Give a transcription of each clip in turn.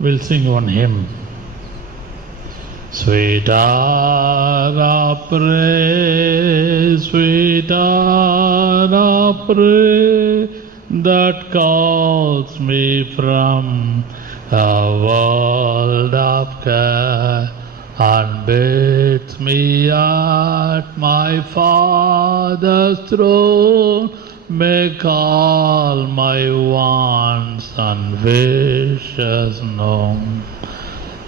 We'll sing one hymn. Sweet hour of praise, sweet hour of praise, that calls me from a world of care and bids me at my Father's throne make all my wants and wishes known.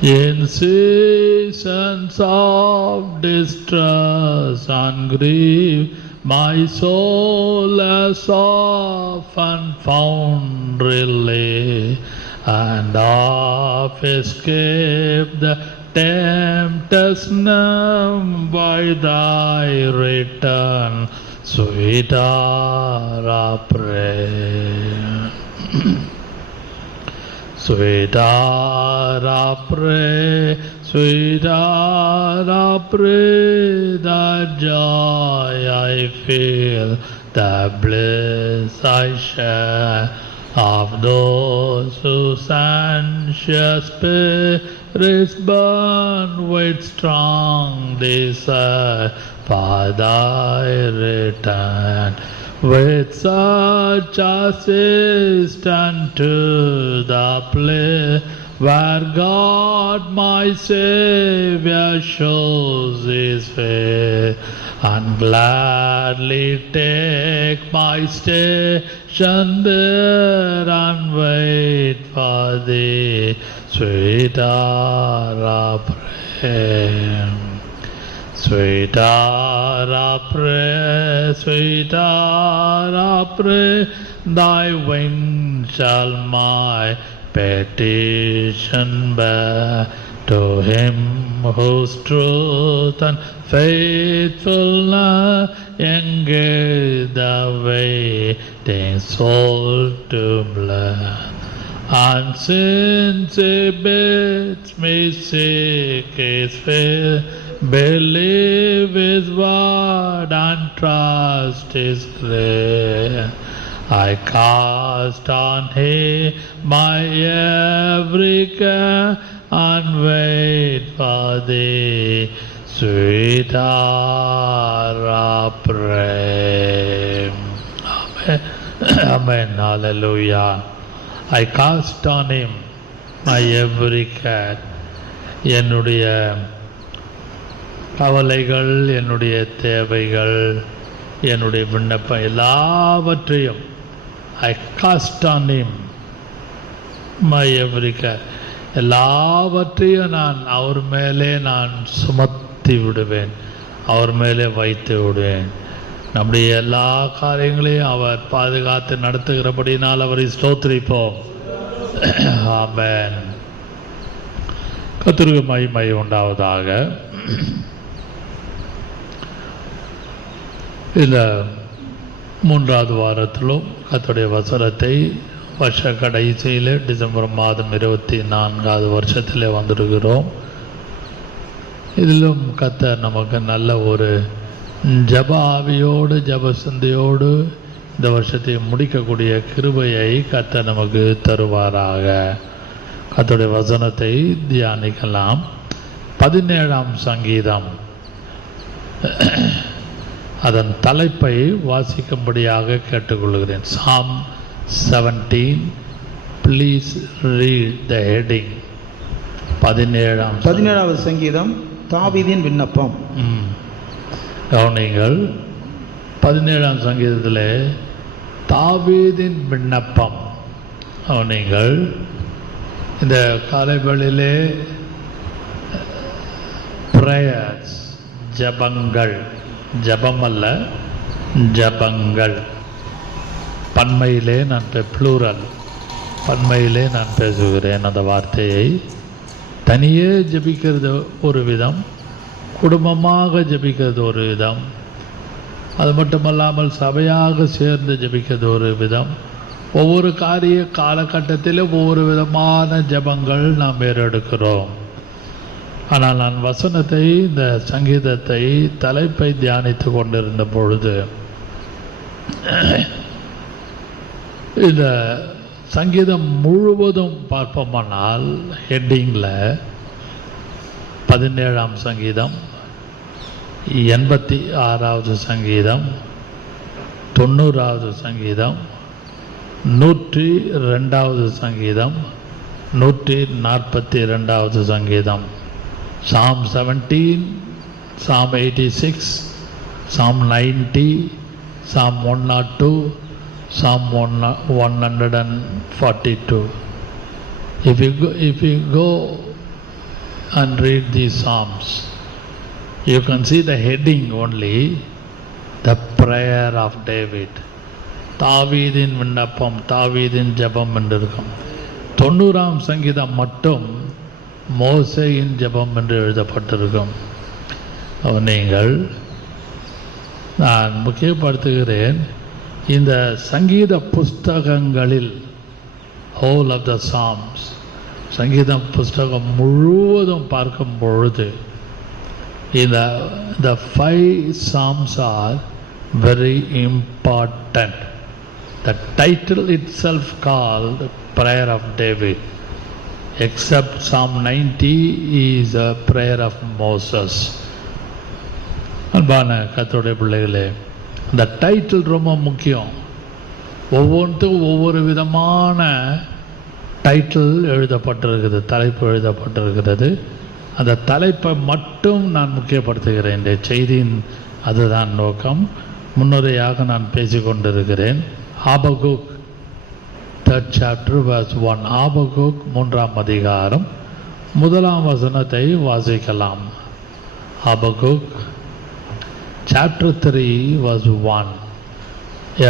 In seasons of distress and grief, my soul has often found relief, and oft escaped the tempter's snare by thy return, sweet hour of prayer. Sweet hour of prayer, sweet hour of prayer, the joy I feel, the bliss I share of those whose anxious spirits burn with strong desire for thy return. With such assistance to the place where God my Savior shows His face, and gladly take my station there and wait for Thee, sweet hour of prayer. Sweet hour of prayer, sweet hour of prayer, thy wings shall my petition bear. To him whose truth and faithfulness engage the waiting soul to bless. And since he bids me seek his face, believe his word and trust his grace, I cast on him my every care and wait for thee, sweet hour of prayer. Amen. Amen. Hallelujah. I cast on him my every care. என்னுடைய கவலைகள், என்னுடைய தேவைகள், என்னுடைய விண்ணப்பம் எல்லாவற்றையும் I cast on him my every care. எல்லாவற்றையும் நான் அவர் மேலே நான் சுமத்தி விடுவேன், அவர் மேலே வைத்து விடுவேன். நம்முடைய எல்லா காரியங்களையும் அவர் பாதுகாத்து நடத்துகிறபடினால் அவரை ஸ்தோத்திரிப்போம். ஆமென். கர்த்தருக்கு மகிமை உண்டாவதாக. இந்த மூன்றாவது வாரத்திலும் கர்த்தருடைய வசனத்தை வருஷ கடைசியில் டிசம்பர் மாதம் 24வது வருஷத்தில் வந்திருக்கிறோம். இதிலும் கர்த்தர் நமக்கு நல்ல ஒரு ஜப ஆவியோடு ஜப சிந்தையோடு இந்த வருஷத்தை முடிக்கக்கூடிய கிருபையை கர்த்தர் நமக்கு தருவாராக. கர்த்தருடைய வசனத்தை தியானிக்கலாம். 17ஆம் சங்கீதம் அதன் தலைப்பை வாசிக்கும்படியாக கேட்டுக்கொள்கிறேன். Psalm 17, please read the heading. 17வது சங்கீதம் தாவீதின் விண்ணப்பம். கவனிங்கள். 17ஆம் சங்கீதத்தில் தாவீதின் விண்ணப்பம். கவனிங்கள். இந்த காலைவேளையிலே பிரேயர்ஸ், ஜபங்கள், ஜபம் அல்ல ஜபங்கள், பன்மையிலே நான் ப்ளூரல், பன்மையிலே நான் பேசுகிறேன். அந்த வார்த்தையை தனியே ஜபிக்கிறது ஒரு விதம், குடும்பமாக ஜபிக்கிறது ஒரு விதம், அது மட்டுமல்லாமல் சபையாக சேர்ந்து ஜபிக்கிறது ஒரு விதம். ஒவ்வொரு காரிய காலகட்டத்திலும் ஒவ்வொரு விதமான ஜபங்கள் நாம் ஏறெடுக்கிறோம். ஆனால் நான் வசனத்தை, இந்த சங்கீதத்தை தலைப்பை தியானித்து கொண்டிருந்த பொழுது இந்த சங்கீதம் முழுவதும் பார்ப்போமானால் ஹெட்டிங்கில் 17ஆம் சங்கீதம், 86வது சங்கீதம், 90வது சங்கீதம், 102வது சங்கீதம், 142வது சங்கீதம், Psalm 17, Psalm 86, Psalm 90, Psalm 102, Psalm 142. If you go and read these Psalms, you can see the heading only, the prayer of David. தாவீதின் விண்ணப்பம், தாவீதின் ஜெபம் என்று இருக்கும். 90ஆம் சங்கீதம் மட்டும் மோசேயின் ஜெபம் என்று எழுதப்பட்டிருக்கும். நீங்கள், நான் முக்கியப்படுத்துகிறேன், இந்த சங்கீத புஸ்தகங்களில் whole of the Psalms, சங்கீதம் புஸ்தகம் முழுவதும் பார்க்கும் பொழுது the 5 Psalms are very important. The title itself called Prayer of David, except Psalm 90 is a prayer of Moses. அன்பான கர்த்தருடைய பிள்ளைகளே, இந்த டைட்டில் ரொம்ப முக்கியம். ஒவ்வொன்றுக்கும் ஒவ்வொரு விதமான டைட்டில் எழுதப்பட்டிருக்கிறது, தலைப்பு எழுதப்பட்டிருக்கிறது. அந்த தலைப்பை மட்டும் நான் முக்கியப்படுத்துகிறேன். இந்த செய்தியின் அதுதான் நோக்கம். முன்னுரையாக நான் பேசிக்கொண்டிருக்கிறேன். Habakkuk 3rd chapter verse 1. Habakkuk 3ஆம் அதிகாரம் 1ஆம் வசனத்தை வாசிக்கலாம். Habakkuk chapter 3 verse 1.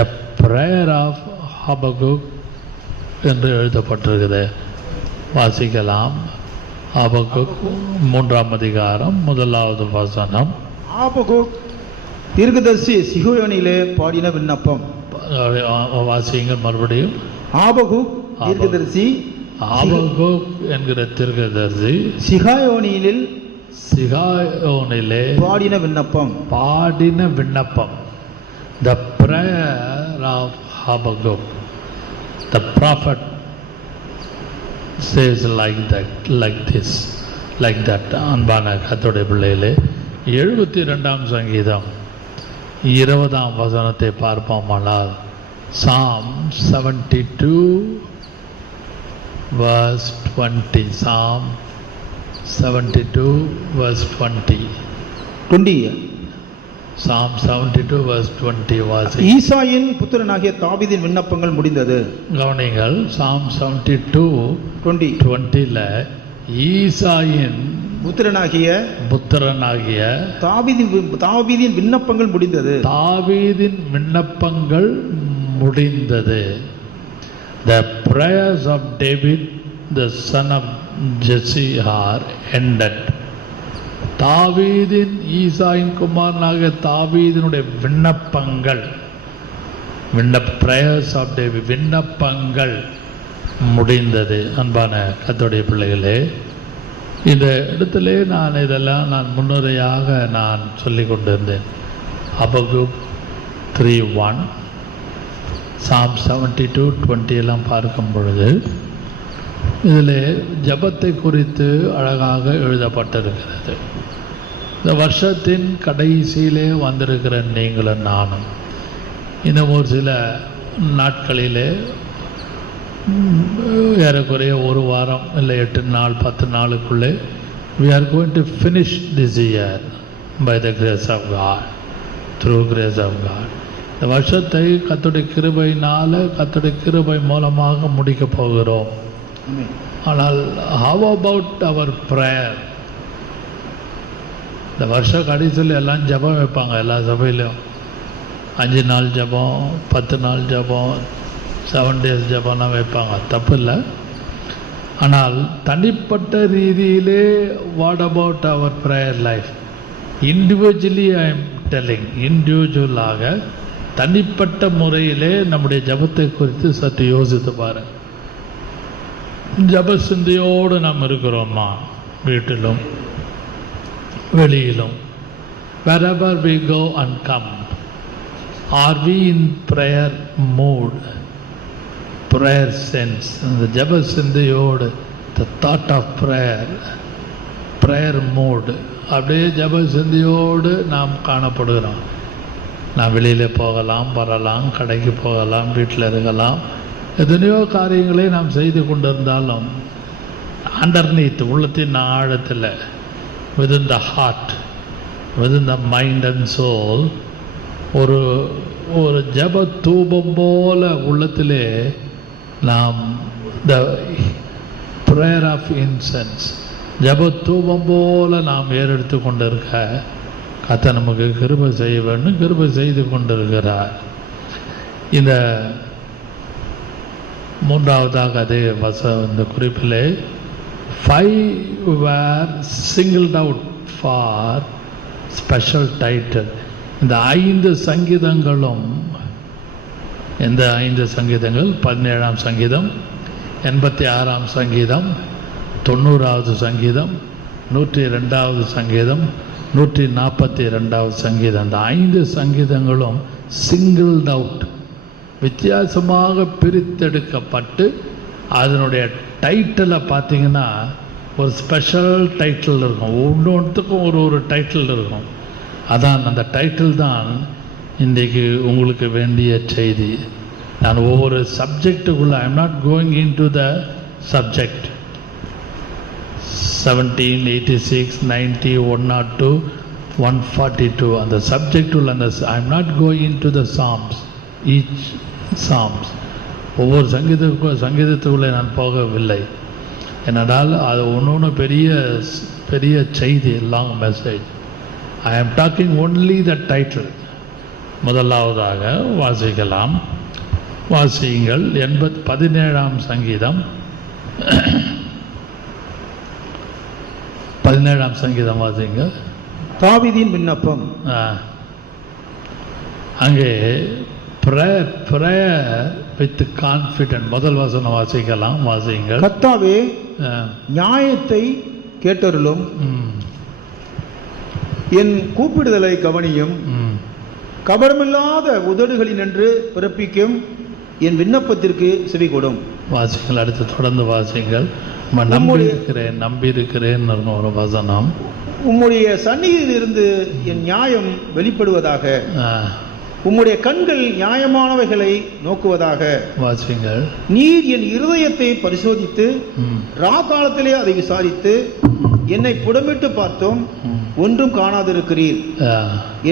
A prayer of Habakkuk என்று எழுதப்பட்டிருக்கிறது. வாசிக்கலாம். ஆபகுக் 3ஆம் அதிகாரம் 1வது வசனம். ஆபகுக் தீர்க்கதரிசி சீயோனிலே பாடின விண்ணப்பம். வாசியுங்கள் மறுபடியும். ஆபகுக் தீர்க்கதரிசி, ஆபகுக் என்கிற தீர்க்கதரிசி சிகாயோனிலே பாடின விண்ணப்பம். The prayer of Habakkuk. The prophet says like that. அன்பான கர்த்தருடைய பிள்ளைகளே, 72ஆம் சங்கீதம் 20ஆம் வசனத்தை பார்ப்போமானால், Psalm 72 verse 20. Psalm 72 verse 20. Psalm 72 verse 20 வாசி. ஈசாயின் புத்திரனாகிய தாவீதின் விண்ணப்பங்கள் முடிந்தது. கவனிங்கள். Psalm 72 20ல ஈசாயின் புத்திரனாகிய தாவீதின் விண்ணப்பங்கள் முடிந்தது. தாவீதின் விண்ணப்பங்கள் முடிந்தது. The prayers of David the son of Jesse are ended. தாவீதின், ஈசாயின் குமாரனாகிய தாவீதினுடைய விண்ணப்பங்கள், prayers of David, விண்ணப்பங்கள் முடிந்தது. அன்பான கர்த்தருடைய பிள்ளைகளே, இந்த இடத்துல நான் முன்னுரையாக நான் சொல்லிக் கொண்டிருந்தேன். ஆபகுக் 3:1, Psalm 72:20 எல்லாம் பார்க்கும் பொழுது இதில் ஜபத்தை குறித்து அழகாக எழுதப்பட்டிருக்கிறது. இந்த வருஷத்தின் கடைசியிலே வந்திருக்கிற நீங்களும் நானும் இன்னும் ஒரு சில நாட்களிலே, ஏறக்குறைய ஒரு வாரம் இல்லை 8 நாள் 10 நாளுக்குள்ளே we are going to finish this year by the grace of God, through grace of God. இந்த வருஷத்தை கர்த்தருடைய கிருபை மூலமாக முடிக்க போகிறோம். ஆனால் how about our prayer? இந்த வருஷ கடைசியில் எல்லாம் ஜபம் வைப்பாங்க. எல்லா சபையிலும் 5 நாள் ஜபம், 10 நாள் ஜபம், 7 days ஜபம்லாம் வைப்பாங்க. தப்பு இல்லை. ஆனால் தனிப்பட்ட ரீதியிலே what about our prayer life? Individually I am telling, இண்டிவிஜுவலாக தனிப்பட்ட முறையிலே நம்முடைய ஜபத்தை குறித்து சற்று யோசித்து பாருங்க. ஜப சிந்தையோடு நாம் இருக்கிறோமா? வீட்டிலும் வெளியிலும், wherever we go and come, are we in prayer mood? prayer sense, அந்த ஜெப சிந்தையோடு, the thought of prayer mode, அப்படியே ஜெப சிந்தையோடு நாம் காணப்படுகிறோம். நான் வெளியில் போகலாம், வரலாம், கடைக்கு போகலாம், வீட்டில் இருக்கலாம், எத்தனையோ காரியங்களை நாம் செய்து கொண்டிருந்தாலும் அண்டர்நீத் உள்ளத்தின் ஆழத்தில், within the heart, within the mind and soul, ஒரு ஜப தூபம் போல உள்ளத்திலே நாம் the prayer of incense, ஜப தூபம் போல நாம் ஏறெடுத்து கொண்டிருக்க கர்த்தர் நமக்கு கிருபை செய்ய வேண்டும், கிருபை செய்து கொண்டிருக்கிறார். இந்த மூன்றாவதாக அதே இந்த குறிப்பிலே 5 were singled out for special title. இந்த 5 சங்கீதங்களும், எந்த 5 சங்கீதங்கள்? 17ஆம் சங்கீதம், 86ஆம் சங்கீதம், 90வது சங்கீதம், 102வது சங்கீதம், 142வது சங்கீதம். இந்த 5 சங்கீதங்களும் சிங்கிள்ட் அவுட், வித்தியாசமாக பிரித்தெடுக்கப்பட்டு அதனுடைய டைட்டிலை பார்த்தீங்கன்னா ஒரு ஸ்பெஷல் டைட்டில் இருக்கும். ஒவ்வொன்றுத்துக்கும் ஒரு டைட்டில் இருக்கும். அதான் அந்த டைட்டில் தான் இன்றைக்கு உங்களுக்கு வேண்டிய செய்தி. நான் ஒவ்வொரு சப்ஜெக்டுக்குள்ளே, I am not going in to the subject 17, 86, 90, 102, 142 அந்த சப்ஜெக்ட் உள்ள அந்த I am not going in to the Psalms, each Psalms, ஒவ்வொரு சங்கீதத்துக்குள்ளே நான் போகவில்லை. என்னடால் அது ஒன்று பெரிய செய்தி, லாங் மெசேஜ். ஐ ஆம் டாக்கிங் ஒன்லி த டைட்டில். முதலாவதாக வாசிக்கலாம், வாசியுங்கள். 17ஆம் சங்கீதம், 17ஆம் சங்கீதம் வாசிங்க. தாவீதின் விண்ணப்பம். அங்கே prayer with confidence. முதல் வசனம் வாசிக்கலாம், வாசியுங்கள். கர்த்தாவே நியாயத்தை கேட்டருளும், என் கூப்பிடுதலை கவனியும், கபடமில்லாத உதடுகளினின்று பிறப்பிக்கும் என் விண்ணப்பத்திற்கு செவி கொடும். வாசிங்கள். அடுத்து தொடர்ந்து வாசிங்கள். நம்பியிருக்கிறேன் ஒரு வசனம். உம்முடைய சந்நிதியிலிருந்து என் நியாயம் வெளிப்படுவதாக, உம்முடைய கண்கள் நியாயமானவைகளை நோக்குவதாக. வாசிங்கள். நீர் என் இருதயத்தை பரிசோதித்து ராகாலத்திலே அதை விசாரித்து என்னை புடமிட்டு பார்த்தோம், ஒன்றும் காணாதிருக்கிறீர்.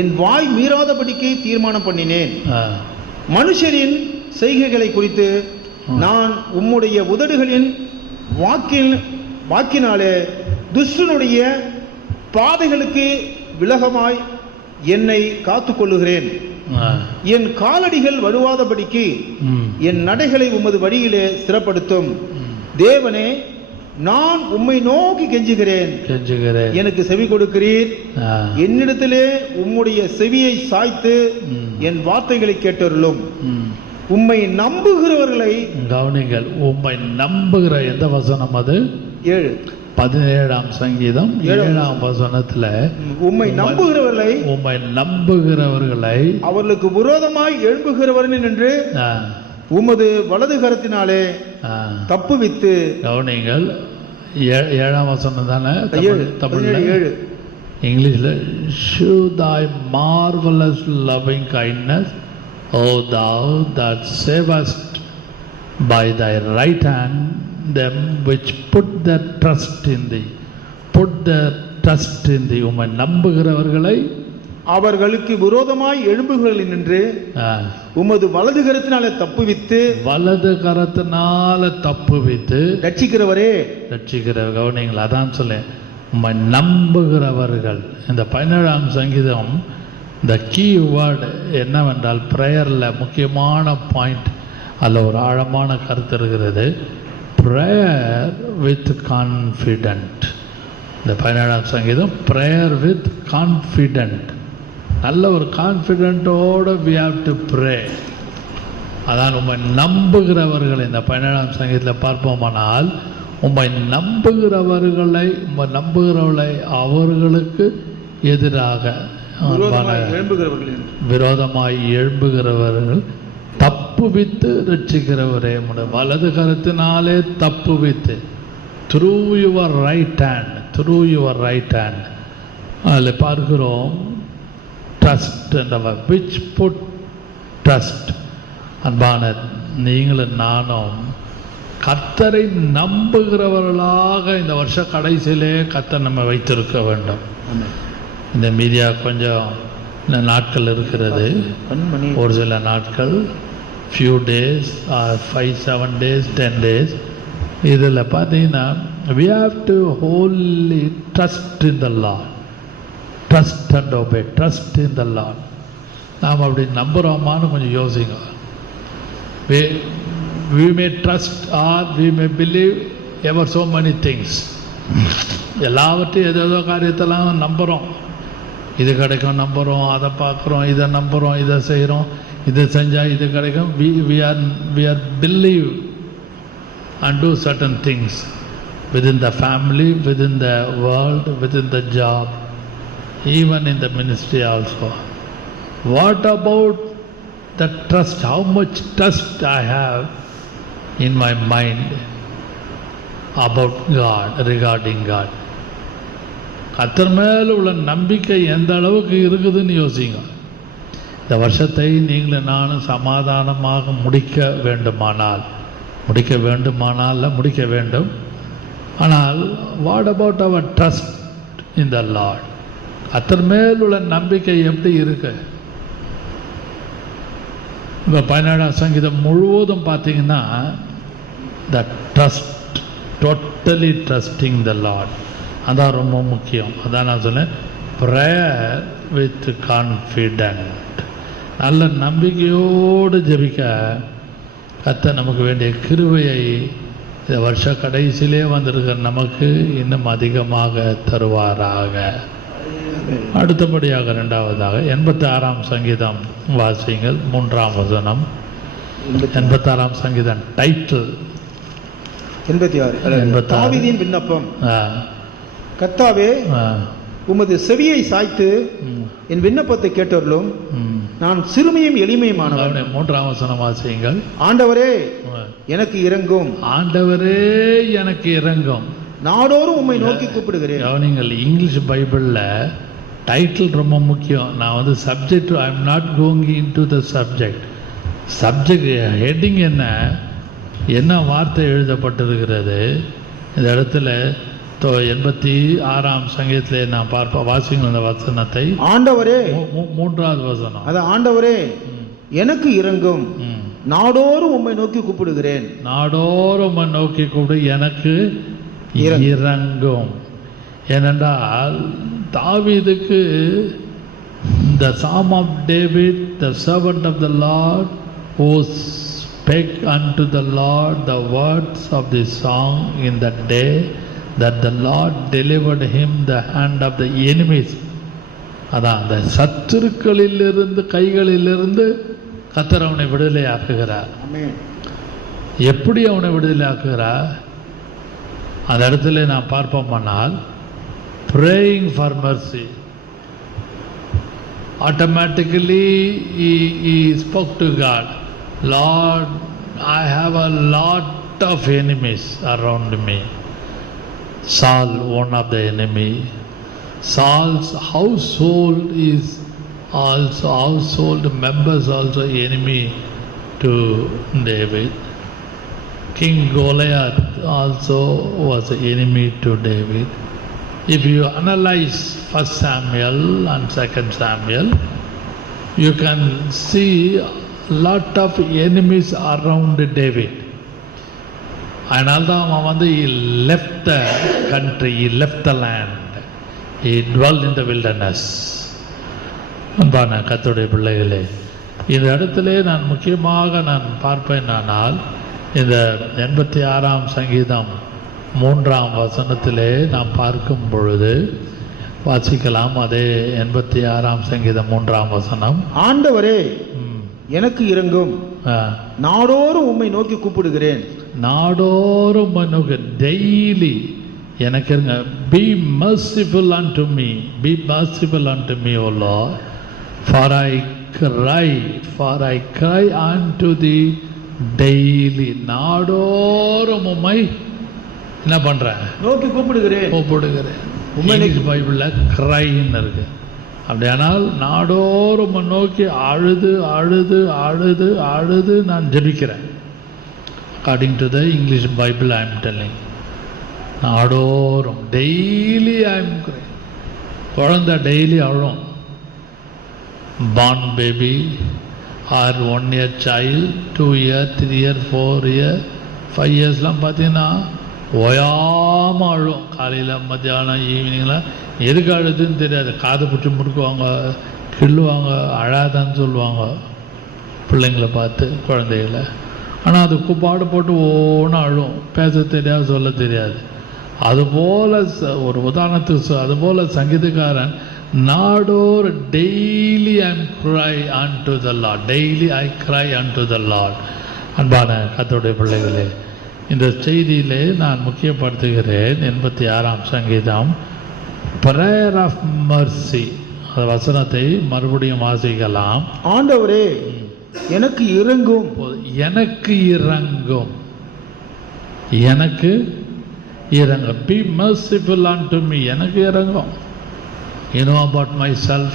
என் வாய் மீறாதபடிக்கு தீர்மானம் பண்ணினேன். மனுஷரின் செய்கைகளை குறித்து நான் உம்முடைய உதடுகளின் வாக்கினாலே துஷ்டனுடைய பாதைகளுக்கு விலகமாய் என்னை காத்துக்கொள்ளுகிறேன். என் காலடிகள் வழுவாதபடிக்கு என் நடைகளை உமது வழியிலே ஸ்திரப்படுத்தும். தேவனே, நான் உம்மை நோக்கி கெஞ்சுகிறேன், எனக்கு செவி கொடுக்கிறீர். என்னிடத்திலே உம்முடைய செவியை சாய்த்து என் வார்த்தைகளை கேட்டருளும். உம்மை நம்புகிறவர்களை கவனிங்கள். உம்மை நம்புகிற, எந்த வசனம் அது? 7, 17ஆம் சங்கீதம் 7ஆம் வசனத்துல உம்மை நம்புகிறவர்களை அவர்களுக்கு விரோதமாய் எழும்புகிறவர்கள் என்று உமது வலது கரத்தினாலே தப்புவித்து. கவனிங்கள். 7ஆம் வசனம் தானே தமிழ்ல? 7. இங்கிலீஷ்ல show thy marvelous loving kindness, O thou that savest by thy right hand them which put their trust in thee. உம்மை நம்புகிறவர்களை அவர்களுக்கு விரோதமாய் எழும்புகளில் நின்று உமது வலது கரத்தினாலே தப்புவித்து. வலது கரத்தினால தப்புவித்து ரட்சிக்கிறவரே, கவனிங்கள். அதான் சொல்லேன், உம்மை நம்புகிறவர்கள். இந்த 17ஆம் சங்கீதம் இந்த கீ வேர்டு என்னவென்றால், ப்ரேயரில் முக்கியமான பாயிண்ட், அதில் ஒரு ஆழமான கருத்து இருக்கிறது. Prayer with confident. இந்த 17ஆம் சங்கீதம் ப்ரேயர் வித் கான்ஃபிடென்ட். நல்ல ஒரு கான்ஃபிடென்ட்டோடு we have to pray. அதான் உம்மை நம்புகிறவர்கள். இந்த 17ஆம் சங்கீதத்தில் பார்ப்போமானால், உம்மை நம்புகிறவர்களை அவர்களுக்கு எதிராக விரோதமாய் எழும்புகிறவர்கள் தப்புவித்து ரட்சிக்கிறவரே, உம்முடைய வலது கரத்தினாலே தப்புவித்து, through your right hand, through your right hand. அதில் பார்க்கிறோம் ட்ரஸ்ட் என்றவர், விச் புட் ட்ரஸ்ட். அன்பான நீங்களும் நானும் கர்த்தரை நம்புகிறவர்களாக இந்த வருஷ கடைசியிலே கர்த்தர் நம்ம வைத்திருக்க வேண்டும். இந்த மீதியா கொஞ்சம் நாட்கள் இருக்கிறது, ஒரு சில நாட்கள், few days, 5-7 days, 10 days. இதில் பார்த்தீங்கன்னா we have to wholly trust in the Lord, trust and obey, trust in the Lord. நாம் அப்படி நம்புகிறோமான்னு கொஞ்சம் யோசிங்க. We may trust or we may believe ever so many things. எல்லாவற்றையும் ஏதோ காரியத்தெல்லாம் நம்புகிறோம். இது கிடைக்கும் நம்புகிறோம், அதை பார்க்குறோம், இதை நம்புகிறோம், இதை செய்கிறோம், இதை செஞ்சால் இது கிடைக்கும். we are believe and do certain things within the family, within the world, within the job, even in the ministry also. What about the trust? How much trust I have in my mind about God, regarding God? கர்த்தர் மேல் உள்ள நம்பிக்கை எந்த அளவுக்கு இருக்குதுன்னு யோசிங்க. இந்த வருஷத்தை நீங்களும் நானும் சமாதானமாக முடிக்க வேண்டும். ஆனால் what about our trust in the Lord? கர்த்தர் மேல் உள்ள நம்பிக்கை எப்படி இருக்கு? இப்போ 17ஆம் சங்கீதம் முழுவதும் பார்த்தீங்கன்னா the trust, totally trusting the Lord, அதான் ரொம்ப முக்கியம். அதான் நான் சொன்னேன், ப்ரேயர் வித் கான்ஃபிடென்ட். நல்ல நம்பிக்கையோடு ஜெபிக்க கர்த்தர் நமக்கு வேண்டிய கிருபையை இந்த வருஷ கடைசியிலே வந்திருக்கிற நமக்கு இன்னும் அதிகமாக தருவாராக. அடுத்தபடியாக 2வதாக 86ஆம் சங்கீதம் வாசியுங்கள், 3ஆம் வசனம். 86ஆம் சங்கீதம் டைட்டில் 86. தாவீதின் விண்ணப்பம். கர்த்தாவே, உமது செவியை சாய்த்து என் விண்ணப்பத்தை கேட்டவர்களும் நான் சிறுமையும் எளிமையுமானவன். 3ஆம் வசனம் வாசியுங்கள். ஆண்டவரே எனக்கு இரங்கும், ஆண்டவரே எனக்கு இரங்கும், நாடோறும் உம்மை நோக்கி கூப்பிடுகிறேன். கவனிங்கள், இங்கிலீஷ் பைபிளில் டைட்டில் ரொம்ப முக்கியம். நான் subject, I am not going in to the subject heading என்ன வார்த்தை எழுதப்பட்டிருக்கிறது இந்த இடத்துல. 86ஆம் சங்கீதத்திலே நான் வாசிங்க அந்த வசனத்தை. ஆண்டவரே, 3வது வசனம், அது ஆண்டவரே எனக்கு இரங்கும், நாடோறும் உம்மை நோக்கி கூப்பிடுகிறேன். நாடோறும் உம்மை நோக்கி கூப்பிடு, எனக்கு இரங்கும். ஏனென்றால் தாவீதுக்கு the Psalm of David, the servant of the Lord, who spake unto the Lord the words of this song in that day that the Lord delivered him the hand of the enemies. அதான் அந்த சத்துருக்களிலிருந்து, கைகளிலிருந்து கர்த்தர் அவனை விடுதலை ஆக்குகிறார். எப்படி அவனை விடுதலை ஆக்குகிறார்? அந்த இடத்துல நான் பார்ப்போம்னால், praying for mercy. Automatically he spoke to God, Lord, I have a lot of enemies around me. Saul, one of the enemy. Saul's household is also, household members also enemy to David. King Goliath also was an enemy to David. If you analyze 1 Samuel and 2 Samuel, you can see a lot of enemies around David. அதனால்தான் அவன் he left the country, he left the land, he dwelled in the wilderness. அன்பான கர்த்தருடைய பிள்ளைகளே, இந்த இடத்திலே நான் முக்கியமாக பார்ப்பேனானால், இந்த 86ஆம் சங்கீதம் 3ஆம் வசனத்திலே நாம் பார்க்கும் பொழுது வாசிக்கலாம். அதே 86ஆம் சங்கீதம் 3ஆம் வசனம். ஆண்டவரே எனக்கு இரங்கும், நாடோறும் உம்மை நோக்கி கூப்பிடுகிறேன். நாடோறும் உம்மை நோக்கி, டெய்லி எனக்கு இருங்க. Be merciful unto me, be merciful unto me, O Lord, for I cry, for I cry unto thee daily. நாடோறும் உம்மை என்ன பண்றேன்? நோக்கி கூப்பிடுகிறேன். இங்கிலீஷ் பைபிளில் கிரைன்னு இருக்கு. அப்படியானால் நாடோறும் நோக்கி அழுது அழுது அழுது அழுது நான் ஜெபிக்கிறேன். According to the English Bible I am telling. நாடோறும் டெய்லி ஐ எம் கிரைங். குழந்தை டெய்லி அழும். Born baby or 1 year child, 2 year, 3 year, 4 year, 5 yearsலாம் பார்த்தீங்கன்னா ஓயாமல் அழும். காலையில் மத்தியானம் ஈவினிங்லாம் எதுக்கு அழுதுன்னு தெரியாது. காது பிடிச்சி முடுக்குவாங்க, கிள்ளுவாங்க, அழாதான்னு சொல்லுவாங்க பிள்ளைங்களை பார்த்து, குழந்தைகளை. ஆனால் அது பாடு போட்டு ஓன்னு அழும், பேச தெரியாது, சொல்ல தெரியாது. அதுபோல் ஒரு உதாரணத்துக்கு அதுபோல் சங்கீதக்காரன் நாடோர் daily I am cry unto the Lord, daily I cry unto the Lord. அன்பான கர்த்தருடைய பிள்ளைகளே, இந்த செய்தியிலே நான் முக்கியப்படுத்துகிறேன் 86ஆம் சங்கீதம், பிரேயர் ஆஃப் மர்சி. அந்த வசனத்தை மறுபடியும் வாசிக்கலாம். ஆண்டவரே எனக்கு இறங்கும், எனக்கு இறங்கும், எனக்கு இறங்கும். Be merciful unto me, எனக்கு இறங்கும். You know about myself,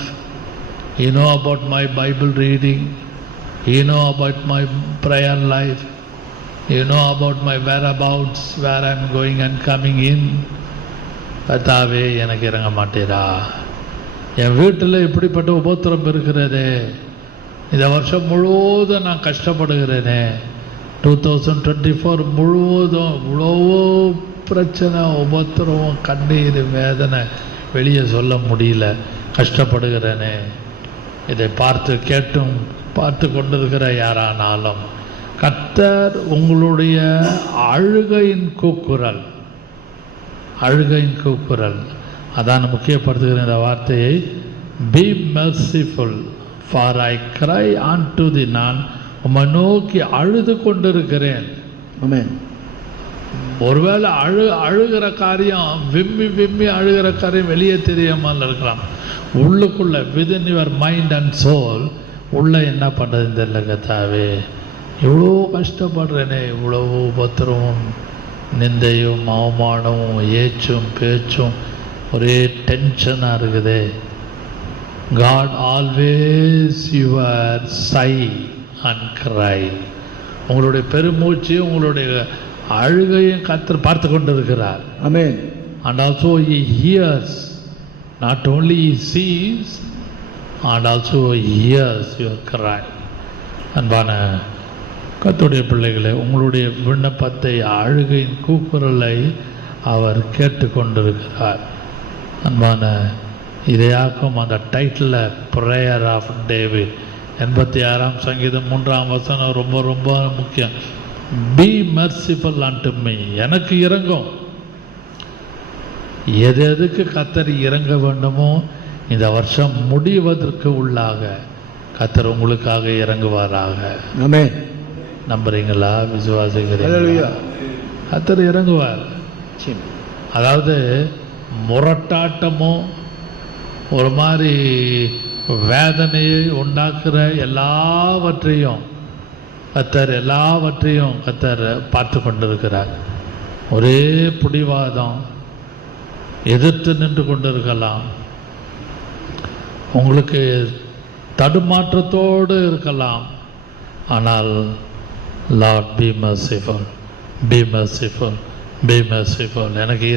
you know about my Bible reading, you know about my prayer life, you know about my whereabouts, where I am going and coming in. கர்த்தாவே எனக்கு இறங்க மாட்டேரா? என் வீட்டில் இப்படிப்பட்ட உபத்திரம் இருக்கிறதே, இந்த வருஷம் முழுவதும் நான் கஷ்டப்படுகிறேனே, 2024 முழுவதும் இவ்வளோ பிரச்சனை, உபத்திரம், கண்ணீர், வேதனை, வெளியே சொல்ல முடியல, கஷ்டப்படுகிறேனே. இதை பார்த்து கொண்டிருக்கிற யாரானாலும் கர்த்தர் உங்களுடைய அழுகையின் கூக்குரல், அதான் முக்கியப்படுத்துகிற இந்த வார்த்தையை, be merciful for I cry unto thee, நான் உம்மை நோக்கி அழுது கொண்டிருக்கிறேன். ஆமென். ஒருவேளை அழுகிற காரியம், விம்மி அழுகிற காரியம் வெளியே தெரியாமல் இருக்கலாம். உள்ளுக்குள்ள within your mind and soul உள்ள என்ன பண்ணுறதுன்னு தெரியல. கர்த்தாவே இவ்வளோ கஷ்டப்படுறேனே, இவ்வளோ உபத்திரமும், நிந்தையும், அவமானமும், ஏச்சும் பேச்சும், ஒரே டென்ஷனாக இருக்குது. God always your sigh and cry. உங்களுடைய பெருமூச்சு, உங்களுடைய அழுகையும் கர்த்தர் பார்த்து கொண்டிருக்கிறார். ஆமென். And also he hears, not only he sees and also he hears your cry. அன்பான கர்த்தருடைய பிள்ளைகளே, உங்களுடைய விண்ணப்பத்தை, அழுகையின் கூக்குரலை அவர் கேட்டுக்கொண்டிருக்கிறார். அன்பான இதையாக்கும் அந்த டைட்டில் ப்ரேயர் ஆஃப் டேவிட், 86ஆம் சங்கீதம் 3ஆம் வசனம் ரொம்ப ரொம்ப முக்கியம். பி மெர்சிஃபுல் unto me, எனக்கு இறங்கும். எதுக்கு கர்த்தர் இறங்க வேண்டுமோ, இந்த வருஷம் முடிவதற்கு உள்ளாக கர்த்தர் உங்களுக்காக இறங்குவாராக. ஆமென். நம்புறீங்களா? விசுவாசிக்கிறீங்களா? கர்த்தர் இறங்குவார். அதாவது முரட்டாட்டமும் ஒரு மாதிரி வேதனையை உண்டாக்குற எல்லாவற்றையும் கர்த்தர் பார்த்து கொண்டிருக்கிறார். ஒரே பிடிவாதம், எதிர்த்து நின்று கொண்டிருக்கலாம், உங்களுக்கு தடுமாற்றத்தோடு இருக்கலாம். ஆனால் Lord be merciful, be merciful, be merciful, எனக்கு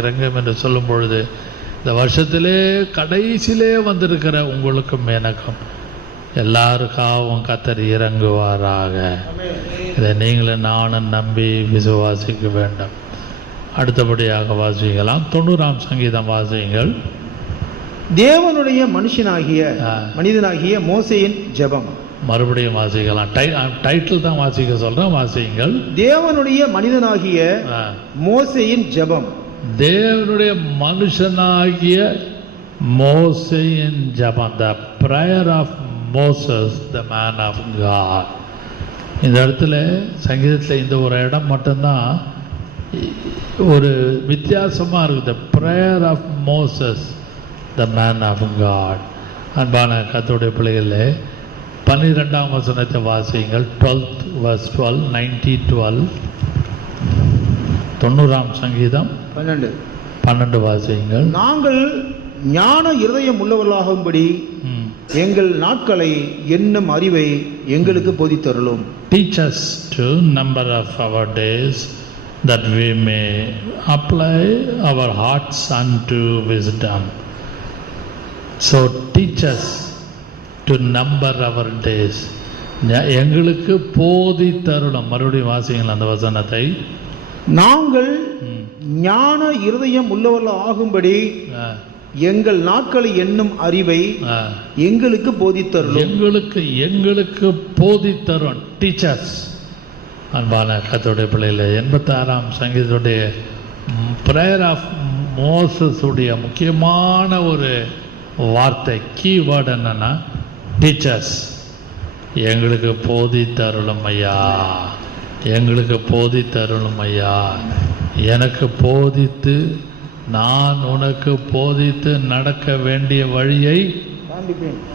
இறங்கும் என்று சொல்லும் பொழுது, இந்த வருஷத்திலே கடைசியிலே வந்திருக்கிற உங்களுக்கும் எனக்கும் எல்லாருக்காகவும் கர்த்தர் இறங்குவாராக. இதை நீங்களும் நானும் நம்பி விசுவாசிக்க வேண்டும். அடுத்தபடியாக வாசிக்கலாம். 90ஆம் சங்கீதம் வாசியுங்கள். தேவனுடைய மனிதனாகிய மோசேயின் ஜெபம். மறுபடியும் வாசிக்கலாம். டைட்டில் தான் வாசிக்க சொல்றேன், வாசியுங்கள். தேவனுடைய மனிதனாகிய மோசேயின் ஜெபம். தேவனுடைய மனுஷனாகிய மோசேயின் ஜெபம், the prayer of Moses, the man of God. இந்த இடத்துல சங்கீதத்தில் இந்த ஒரு இடம் மட்டும்தான் ஒரு வித்தியாசமாக இருக்குது. the prayer of Moses, the man of God. அன்பான கர்த்தருடைய பிள்ளைகளே, 12ஆம் வசனத்தை வாசியுங்கள். 12th verse 12, 90:12. 90ஆம் சங்கீதம் 12 வாசியுங்கள். நாங்கள் ஞான இருதயம் உள்ளவர்களாகும்படி எங்கள் நாட்களை என்னும் அறிவை எங்களுக்கு போதித்தருளும். Teach us to number of our days, that we may apply our hearts unto wisdom. So teach us to number our days. எங்களுக்கு போதித்தருளும். மறுபடியும் வாசியுங்கள் அந்த வசனத்தை. நாங்கள் ஞான இருதயம் உள்ளவர்கள் ஆகும்படி எங்கள் நாட்களை என்னும் அறிவை எங்களுக்கு போதித்தருளும். எங்களுக்கு போதித்தரும். டீச்சர்ஸ். அன்பான கர்த்தருடைய பிள்ளைகளே, 86ஆம் சங்கீதத்துடைய பிரேயர் ஆஃப் மோசஸ் உடைய முக்கியமான ஒரு வார்த்தை, கீவேர்டு என்னன்னா டீச்சர்ஸ். எங்களுக்கு போதித்தருளும் ஐயா, எங்களுக்கு போதித்தருளும் ஐயா. எனக்கு போதித்து, நான் உனக்கு போதித்து நடக்க வேண்டிய வழியை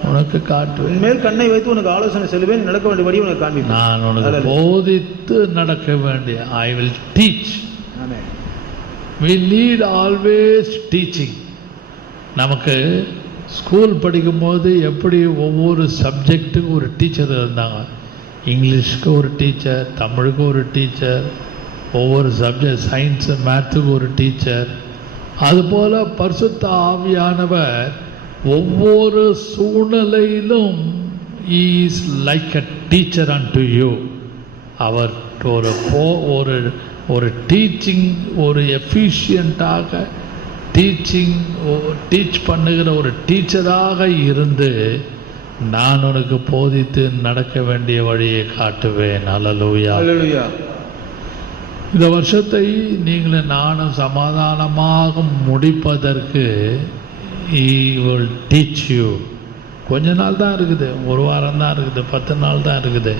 உனக்கு காட்டுவேன். மேல் கண்ணை வைத்து உனக்கு ஆலோசனை சொல்லுவேன், நடக்க வேண்டிய வழி உனக்கு காண்பிப்பேன். நான் உனக்கு போதித்து நடக்க வேண்டிய, I will teach. we need always teaching. நமக்கு ஸ்கூல் படிக்கும்போது எப்படி ஒவ்வொரு சப்ஜெக்ட்டுக்கு ஒரு டீச்சர் இருந்தாங்க. இங்கிலீஷ்க்கு ஒரு டீச்சர், தமிழுக்கு ஒரு டீச்சர், ஒவ்வொரு சப்ஜெக்ட் சயின்ஸு மேத்ஸுக்கு ஒரு டீச்சர். அதுபோல் பரிசுத்த ஆவியானவர் ஒவ்வொரு சூழ்நிலையிலும் is like a teacher unto you. அவர் ஒரு டீச்சிங், ஒரு எஃபிஷியண்ட்டாக டீச் பண்ணுகிற ஒரு டீச்சராக இருந்து, நான் உனக்கு போதித்து நடக்க வேண்டிய வழியை காட்டுவேன். அல்லேலூயா. இந்த வருஷத்தை நீங்களும் நானும் சமாதானமாக முடிப்பதற்கு he will teach you. கொஞ்ச நாள் தான் இருக்குது, ஒரு வாரம் தான் இருக்குது, 10 நாள் தான் இருக்குது.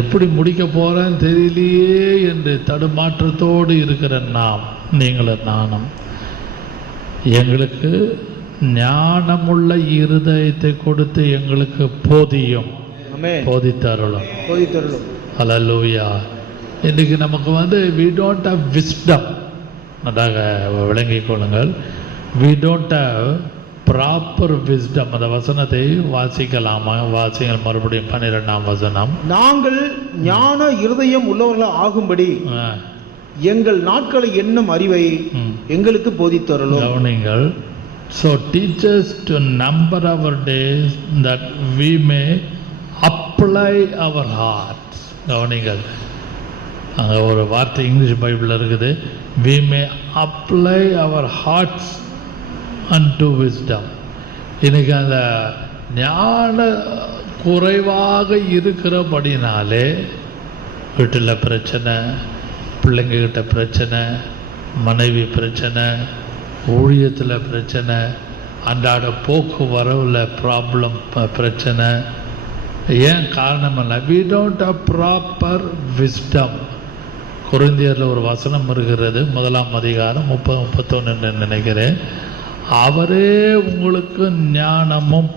எப்படி முடிக்க போகிறேன்னு தெரியலையே என்று தடுமாற்றத்தோடு இருக்கிற நாம், நீங்களும் நானும், எங்களுக்கு ஞானமுள்ள இருதயத்தை கொடுத்து எங்களுக்கு போதித்தருளும். அல்லேலூயா. இன்றைக்கு நமக்கு we don't have wisdom. நன்றாக விளங்கிக் கொள்ளுங்கள். we don't have proper wisdom. அந்த வசனத்தை வாசிக்கலாமா? வாசிங்கள் மறுபடியும் 12ஆம் வசனம். நாங்கள் ஞான இருதயம் உள்ளவர்கள் ஆகும்படி எங்கள் நாட்களை என்னும் அறிவை எங்களுக்கு போதித்தருளும். கவனிங்கள். So teach us to number our days, that we may apply our hearts. கவனிங்கள். அங்கே ஒரு வார்த்தை இங்கிலீஷ் பைபிளில் இருக்குது, we may apply our hearts unto wisdom. இன்னைக்கு அந்த ஞான குறைவாக இருக்கிறபடினாலே வீட்டில் பிரச்சனை, பிள்ளைங்ககிட்ட பிரச்சனை, மனைவி பிரச்சனை, ஊழியத்தில் பிரச்சனை, அன்றாட போக்குவரவில் ப்ராப்ளம் பிரச்சனை. ஏன் காரணம் இல்லை? we don't have proper wisdom. கொரிந்தியரில் ஒரு வசனம் இருக்கிறது, 1ஆம் அதிகாரம் 30-31 நினைக்கிறேன். அவரே உங்களுக்கு ஞானமும்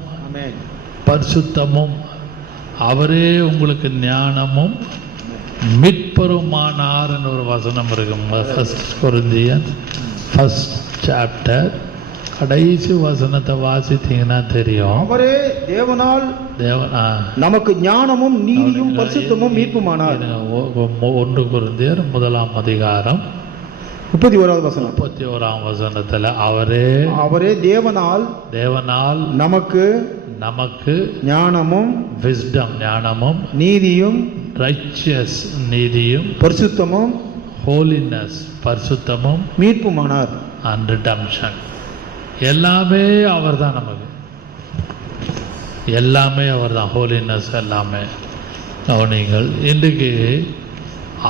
பரிசுத்தமும், அவரே உங்களுக்கு ஞானமும் மீட்பருமானார்னு ஒரு வசனம் இருக்கு. 1 Corinthians 1st chapter கடைசி வசனத்தை வாசித்தீங்கன்னா தெரியும். அவரே தேவனால் நமக்கு ஞானமும் நீதியும் பரிசுத்தமும் மீட்புமானார். 1 கொரிந்தியர் 1ஆம் அதிகாரம் 31வது வசனம். 31ஆம் வசனத்துல அவரே தேவனால் நமக்கு ஞானமும் விஸ்டம், ஞானமும் நீதியும், ரைச்சியஸ் நீதியும், பரிசுத்தமும், ஹோலினஸ் பரிசுத்தமும், மீட்புமானார், அண்ட் ரிடம்ஷன். எல்லாமே அவர் தான், நமக்கு எல்லாமே அவர் தான். ஹோலினஸ் எல்லாமே. கவனிங்கள். இன்றைக்கு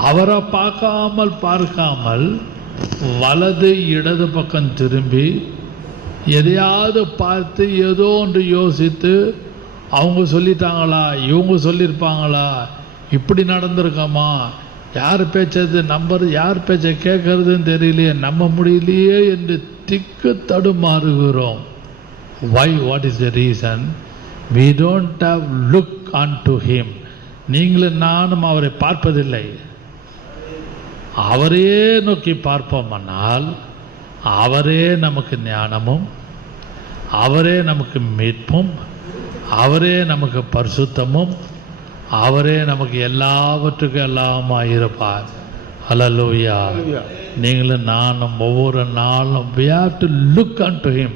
அவரை பார்க்காமல் வலது இடது பக்கம் திரும்பி எதையாவது பார்த்து ஏதோ ஒன்று யோசித்து, அவங்க சொல்லிட்டாங்களா, இவங்க சொல்லியிருப்பாங்களா, இப்படி நடந்திருக்கோமா, யார் பேச்சது நம்பர், யார் பேச்சை கேட்கறதுன்னு தெரியலையே, நம்ப முடியலையே என்று திக்கு தடுமாறுகிறோம். Why? What is the reason? We don't have look unto him. நீங்களும் நானும் அவரை பார்ப்பதில்லை. அவரே நோக்கி பார்ப்போமானால் அவரே நமக்கு ஞானமும், அவரே நமக்கு மீட்பும், அவரே நமக்கு பரிசுத்தமும், அவரே நமக்கு எல்லாவற்றுக்கும் எல்லாமாய் இருப்பார். ஹல்லேலூயா. நீங்களும் நானும் ஒவ்வொரு நாளும் we have to look unto him.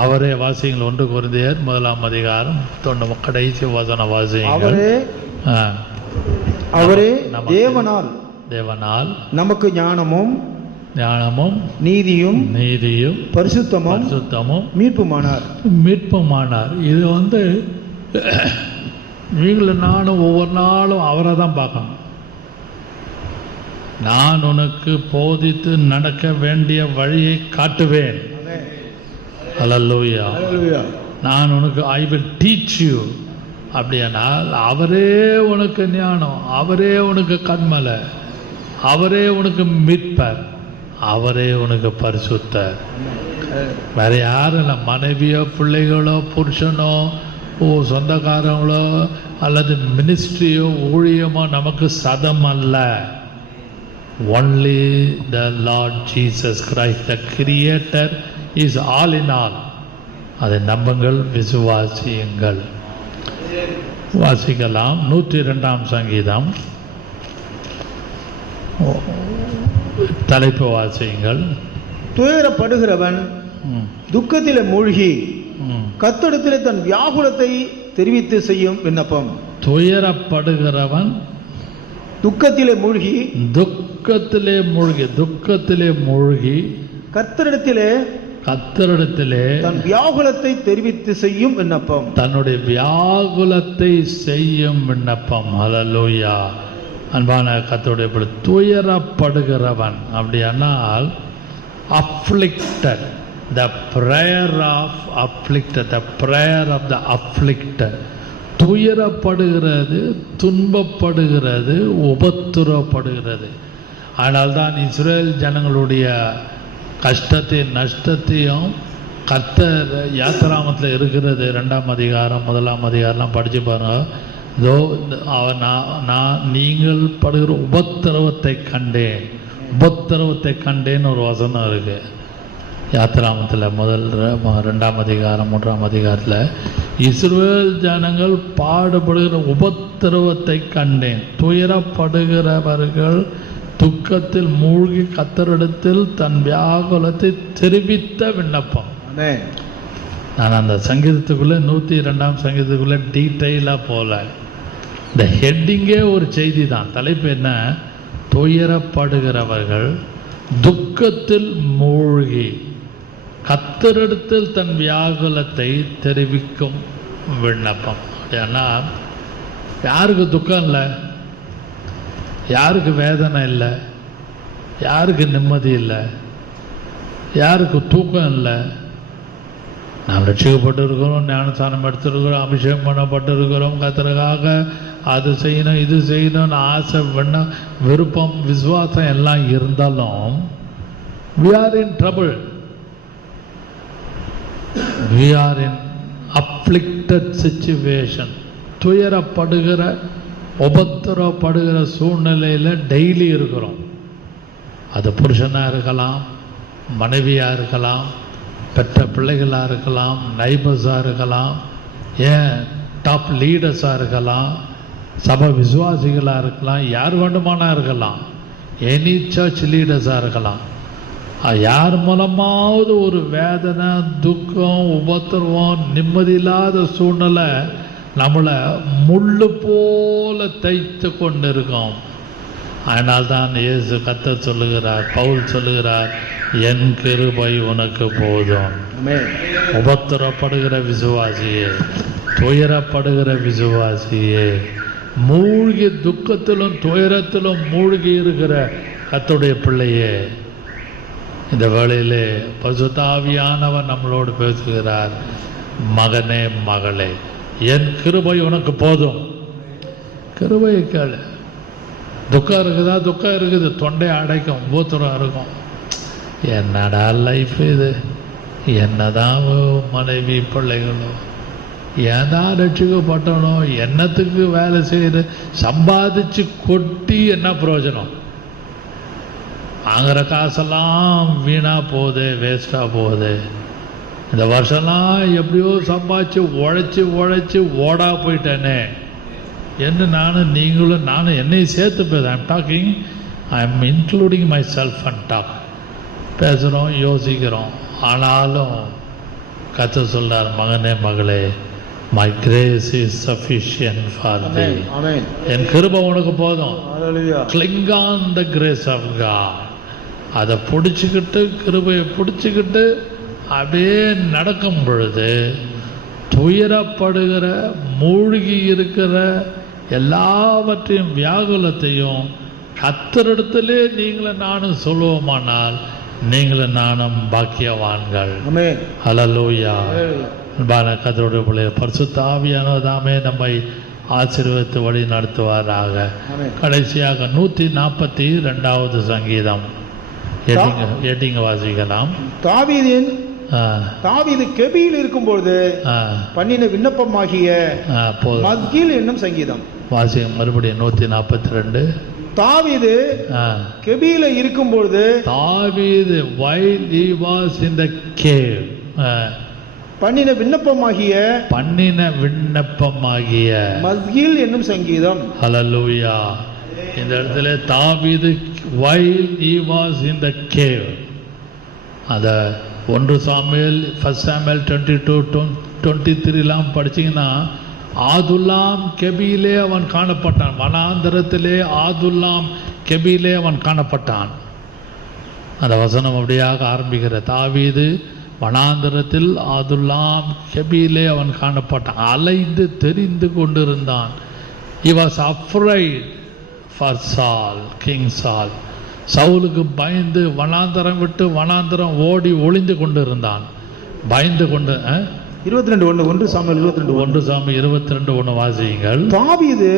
அவரே வாசிங்கள் 1 கொரிந்தியர் 1 கடைசி வசனம் வாசிங்கள். அவரே தேவனால் நமக்கு ஞானமும் நீதியும் பரிசுத்தமும் மீட்புமானார். இது நீங்களும் நானும் ஒவ்வொரு நாளும் அவரை தான் பார்க்கணும். நான் உனக்கு போதித்து நடக்க வேண்டிய வழியை காட்டுவேன். ஹல்லேலூயா. நான் உனக்கு I will teach you. அப்படியானால் அவரே உனக்கு ஞானம், அவரே உனக்கு கண்மலை, அவரே உனக்கு மீட்பர், அவரே உனக்கு பரிசுத்தர். வேற யாரும் இல்லை. மனைவியோ பிள்ளைகளோ புருஷனோ சொந்தக்காரங்களோ அல்லது மினிஸ்ட்ரியோ ஊழியமோ நமக்கு சதம் அல்ல. Only the Lord Jesus Christ, the Creator, is all in all. அதை நம்புங்கள், விசுவாசியுங்கள். வாசிக்கலாம் 102 சங்கீதம் தலைப்பு வாசியுங்கள். துயரப்படுகிறவன் துக்கத்திலே மூழ்கி கர்த்தரிடத்திலே தன் வியாகுலத்தை தெரிவித்து செய்யும் விண்ணப்பம். துயரப்படுகிறவன் துக்கத்திலே மூழ்கி கர்த்தரிடத்திலே தன் வியாகுலத்தை தெரிவித்து செய்யும் விண்ணப்பம். தன்னுடைய வியாகுலத்தை செய்யும் விண்ணப்பம். ஹல்லேலூயா. அன்பான கர்த்தருடைய துயரப்படுகிறவன் அப்படியானால் afflicted, the prayer of afflicted, the prayer of the afflicted. துயரப்படுகிறது, துன்பப்படுகிறது, உபத்திரப்படுகிறது. அதனால்தான் இஸ்ரேல் ஜனங்களுடைய கஷ்டத்தையும் நஷ்டத்தையும் கர்த்தர் யாத்திராமத்தில் இருக்கிறது. 2ஆம் அதிகாரம் 1ஆம் அதிகாரம்லாம் படித்து பாருங்க. இதோ நான் நீங்கள் படுகிற உபத்திரவத்தை கண்டேன்னு ஒரு வசனம் இருக்கு யாத்திராமத்தில் 2ஆம் அதிகாரம் 3ஆம் அதிகாரத்தில். இஸ்ரவேல் ஜனங்கள் பாடுபடுகிற உபத்திரவத்தை கண்டேன். துயரப்படுகிறவர்கள் துக்கத்தில் மூழ்கி கர்த்தரிடத்தில் தன் வியாகுலத்தை தெரிவித்த விண்ணப்பம். நான் அந்த சங்கீதத்துக்குள்ளே 102ஆம் சங்கீதத்துக்குள்ளே டீட்டெயிலாக போல. இந்த ஹெட்டிங்கே ஒரு செய்தி தான். தலைப்பு என்ன? துயரப்படுகிறவர்கள் துக்கத்தில் மூழ்கி கர்த்தரிடத்தில் தன் வியாகுலத்தை தெரிவிக்கும் விண்ணப்பம். ஏன்னா யாருக்கு துக்கம் இல்லை, யாருக்கு வேதனை இல்லை, யாருக்கு நிம்மதி இல்லை, யாருக்கு தூக்கம் இல்லை? நாம் ரட்சிக்கப்பட்டு இருக்கிறோம், ஞானஸ்தானம் எடுத்துருக்கிறோம், அபிஷேகம் பண்ணப்பட்டிருக்கிறோம். கர்த்தருக்காக அது செய்யணும் இது செய்யணும்னு ஆசை விருப்பம் விசுவாசம் எல்லாம் இருந்தாலும் we are in trouble. We are in afflicted situation. துயரப்படுகிற உபத்திரப்படுகிற சூழ்நிலையில் டெய்லி இருக்கிறோம். அது புருஷனாக இருக்கலாம், மனைவியாக இருக்கலாம், பெற்ற பிள்ளைகளாக இருக்கலாம், நைபர்ஸாக இருக்கலாம், ஏன் டாப் லீடர்ஸாக இருக்கலாம், சபை விசுவாசிகளாக இருக்கலாம், யார் வேண்டுமானா இருக்கலாம், எனி சர்ச் லீடர்ஸாக இருக்கலாம். யார் மூலமாவது ஒரு வேதனை, துக்கம், உபத்திரவம், நிம்மதி இல்லாத சூழ்நிலை நம்மளை முள்ளு போல தைத்து கொண்டு இருக்கோம். அதனால்தான் இயேசு கர்த்தர் சொல்லுகிறார், பவுல் சொல்லுகிறார், என் கிருபை உனக்கு போதும். உபத்திரப்படுகிற விசுவாசியே, துயரப்படுகிற விசுவாசியே, மூழ்கி துக்கத்திலும் துயரத்திலும் மூழ்கி இருக்கிற கர்த்தருடைய பிள்ளையே, இந்த வேளையிலே பரிசுத்த ஆவியானவர் நம்மளோடு பேசுகிறார். மகனே மகளே, என் கிருபை உனக்கு போதும். கிருபையை கேளு. துக்கம் இருக்குதா? துக்கம் இருக்குது, தொண்டை அடைக்கும், உபத்திரம் இருக்கும். என்னடா லைஃப் இது, என்னதான் மனைவி பிள்ளைகளோ ஏதான் ரட்சிக்கப்பட்டனோ என்னத்துக்கு வேலை செய்கிற சம்பாதிச்சு கொட்டி என்ன பிரயோஜனம்? வாங்குற காசெல்லாம் வீணாக போகுது, வேஸ்டாக போகுது. இந்த வருஷம்லாம் எப்படியோ சம்பாதிச்சு உழைச்சி ஓடா போயிட்டேனே என்று நானும் என்னையும் சேர்த்து பேச I am including my self and talk பேசுகிறோம், யோசிக்கிறோம். ஆனாலும் கர்த்தர் சொல்றார், மகனே மகளே, my grace is sufficient for thee. என் கிருபை உனக்கு போதும். Cling on the grace of God. அதை பிடிச்சிக்கிட்டு, கிருபையை பிடிச்சிக்கிட்டு அப்படியே நடக்கும் பொழுது துயரப்படுகிற, மூழ்கி இருக்கிற எல்லாவற்றையும் வியாகுலத்தையும் கர்த்தரிடத்திலே நீங்களும் நானும் சொல்லுவோமானால் நீங்களும் நானும் பாக்கியவான்கள். ஹல்லேலூயா. அன்பான கர்த்தருடைய பிள்ளைகள், பரிசுத்த ஆவியானவர்தாமே நம்மை ஆசீர்வதித்து வழி நடத்துவாராக. கடைசியாக 142வது சங்கீதம் எட்டிங்க வாசிக்கலாம். தாவீது கெபியில் இருக்கும்போது பண்ணின விண்ணப்பமாகிய மஸ்கில் என்னும் சங்கீதம். வாசியம் மறுபடியும் 142. தாவீது கெபியில இருக்கும்போது, தாவீது while he was in the cave, பண்ணின விண்ணப்பமாகிய மஸ்கில் என்னும் சங்கீதம். ஹல்லேலூயா. இந்த இடத்துல தாவீது while he was in the cave, அத 1 சாமுவேல் 1 சாமுவேல் 22-23 படிச்சீங்கன்னா, ஆதுல்லாம் கெபியிலே அவன் காணப்பட்டான். வனாந்தரத்திலே ஆதுல்லாம் கெபியிலே அவன் காணப்பட்டான். அந்த வசனம் அப்படியாக ஆரம்பிக்கிற, தாவீது வனாந்தரத்தில் ஆதுல்லாம் கெபியிலே அவன் காணப்பட்டான். அலைந்து தெரிந்து கொண்டிருந்தான். He was afraid for Saul, King Saul. சவுலுக்கு பயந்து வனாந்தரம் விட்டு வனாந்தரம் ஓடி ஒளிந்து கொண்டிருந்தான். பயந்து கொண்டு 22:1 சாமுவேல் 1 சாமுவேல் 22:1 வாசியுங்கள். தாவீது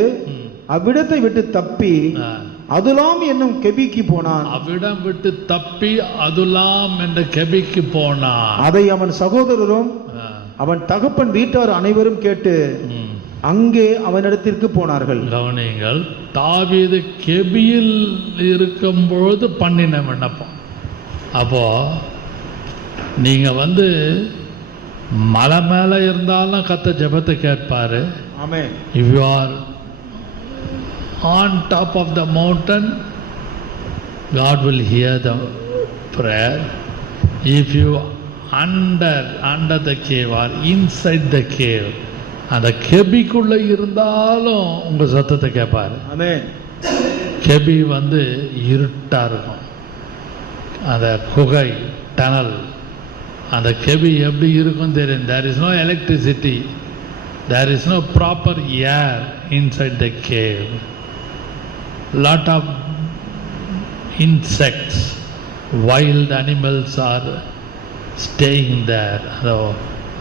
அவ்விடத்தை விட்டு தப்பி அதுலாம் என்னும் கெபிக்கு போனான். அவ்விடம் விட்டு தப்பி அதுலாம் என்ற கெபிக்கு போனான். அதை அவன் சகோதரரும் அவன் தகப்பன் வீட்டார் அனைவரும் கேட்டு அங்கே அவனிடத்திற்கு போனார்கள். கவனியுங்கள், தாவீது கெபியில் இருக்கும்பொழுது பண்ணின விண்ணப்பம். அப்போ நீங்க மலை மேல இருந்தாலும் கர்த்தர் ஜெபத்தை கேட்பாரு. ஆமென். If you are on top of the mountain, God will hear the prayer. If you under the cave or inside the cave, அந்த கெபிக்குள்ள இருந்தாலும் உங்க சத்தத்தை கேட்பாரு. ஆமென். கெபி இருட்டா இருக்கும். அந்த குகை, டனல், அந்த கெபி எப்படி இருக்கும் தெரியும். There is no electricity, there is no proper air inside the cave. Lot of insects, wild animals are staying there.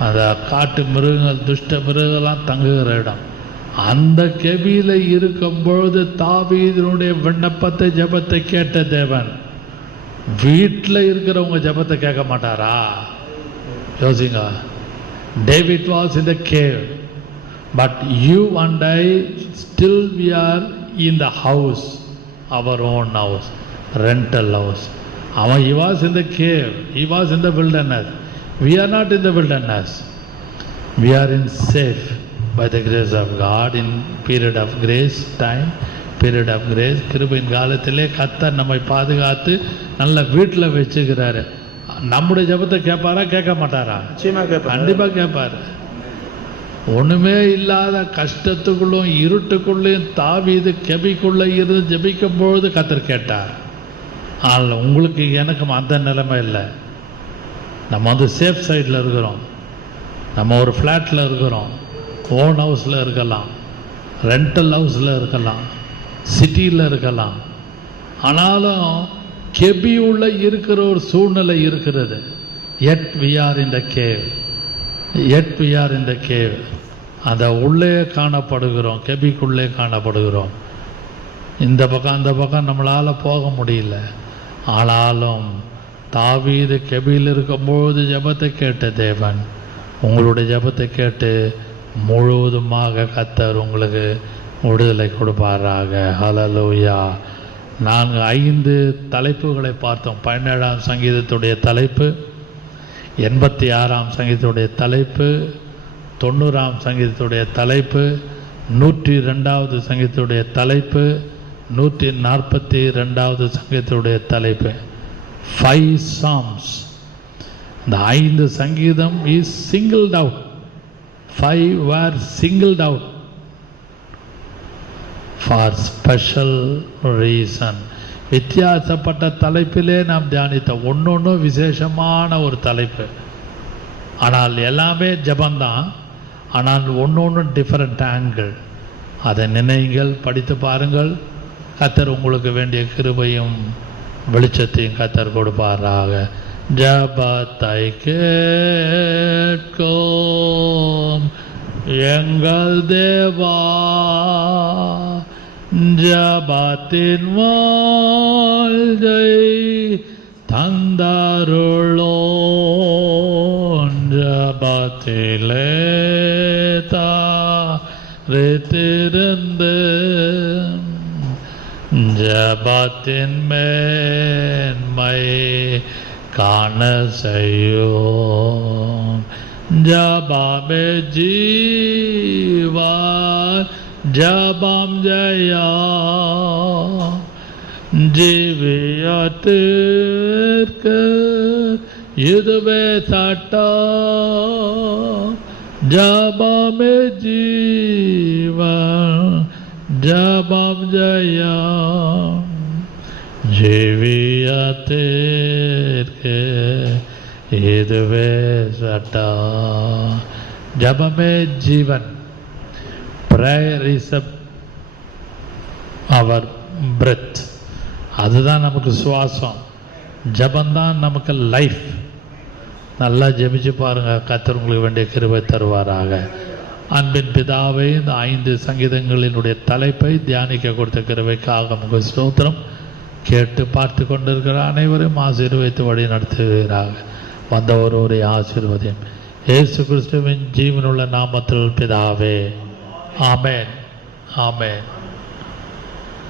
அந்த காட்டு மிருகங்கள், துஷ்ட மிருகங்கள்லாம் தங்குகிற இடம். அந்த கெபியில இருக்கும் பொழுது தாவீதினுடைய விண்ணப்பத்தை, ஜெபத்தை கேட்ட தேவன் வீட்டில் இருக்கிறவங்க ஜெபத்தை கேட்க மாட்டாரா? யோசிங்க. David was in the cave, but you and I still we are in the house, our own house, rental house. He was in the cave, he was in the wilderness. We are not in the wilderness. We are in safe by the grace of God, in period of grace time, period of grace. கிருபையின் காலத்திலே கர்த்தர் நம்மை பாதுகாத்து நல்ல வீட்டில் வச்சுக்கிறாரு. நம்முடைய ஜெபத்தை கேட்பாரா, கேட்க மாட்டாரா? கண்டிப்பா கேட்பாரு. ஒண்ணுமே இல்லாத கஷ்டத்துக்குள்ளும் இருட்டுக்குள்ளேயும் தாவீது கெபிக்குள்ள இருந்து ஜெபிக்கும் பொழுது கர்த்தர் கேட்டார். ஆனால் உங்களுக்கு எனக்கும் அந்த நிலைமை இல்லை. நம்ம சேஃப் சைடில் இருக்கிறோம். நம்ம ஒரு ஃப்ளாட்டில் இருக்கிறோம், ஓன் ஹவுஸில் இருக்கலாம், ரெண்டல் ஹவுஸில் இருக்கலாம், சிட்டியில் இருக்கலாம். ஆனாலும் கெபி உள்ள இருக்கிற ஒரு சூழ்நிலை இருக்கிறது. yet we are in the cave, yet we are in the cave. அந்த உள்ளே காணப்படுகிறோம், கெபிக்குள்ளே காணப்படுகிறோம். இந்த பக்கம் அந்த பக்கம் நம்மளால் போக முடியல. ஆனாலும் தாவீது கெபியில் இருக்கும்போது ஜெபத்தை கேட்ட தேவன் உங்களுடைய ஜெபத்தை கேட்டு முழுவதுமாக கர்த்தர் உங்களுக்கு விடுதலை கொடுப்பாராக. ஹல்லேலூயா. நாங்கள் 5 தலைப்புகளை பார்த்தோம். 17ஆம் சங்கீதத்துடைய தலைப்பு, 86ஆம் சங்கீதத்துடைய தலைப்பு, 90ஆம் சங்கீதத்துடைய தலைப்பு, 102வது சங்கீதத்துடைய தலைப்பு, 142வது சங்கீதத்துடைய தலைப்பு. 5 Psalms. இந்த 5 சங்கீதம் is singled out. 5 were singled out for special reason. வித்தியாசப்பட்ட தலைப்பிலே நாம் தியானித்த ஒன்னொன்று விசேஷமான ஒரு தலைப்பு. ஆனால் எல்லாமே ஜபந்தான். ஆனால் ஒன்னொன்று டிஃபரெண்ட் ஆங்கிள். அதை நினைங்கள், படித்து பாருங்கள். கர்த்தர் உங்களுக்கு வேண்டிய கிருபையும் வெளிச்சத்தையும் கர்த்தர் கொடுப்பாராக. ஜபத்தை கேட்கும் எங்கள் தேவா, ஜபத்தின் வாழ்வை தந்தருளோம். ஜபத்திலே தாரித்திருந்து ஜபத்தின் மேன்மை காண செய்யும். ஜபமே ஜீவா, ஜபம் ஜெயா, ஜீவியத்திற்கு இதுவே சட்டம். ஜபமே ஜீவா, ஜபம் ஜெயா, ஜீவியத்திற்கு இதுவே சட்டம். ஜபமே ஜீவன். Prayer is our breath. அதுதான் நமக்கு சுவாசம். ஜபந்தான் நமக்கு லைஃப். நல்லா ஜெபிச்சு பாருங்க, கர்த்தர் உங்களுக்கு வேண்டிய கிருபை தருவாராக. அன்பின் பிதாவே, இந்த 5 சங்கீதங்களினுடைய தலைப்பை தியானிக்க கொடுத்த கிருபைக்காக உங்களுக்கு ஸ்தோத்திரம். கேட்டு பார்த்து கொண்டிருக்கிற அனைவரும் ஆசீர்வதித்து வழி நடத்துகிறாங்க. வந்த ஒருவரை ஆசீர்வதியும் இயேசு கிறிஸ்துவின் ஜீவனுள்ள நாமத்தில் பிதாவே. ஆமென். ஆமென்.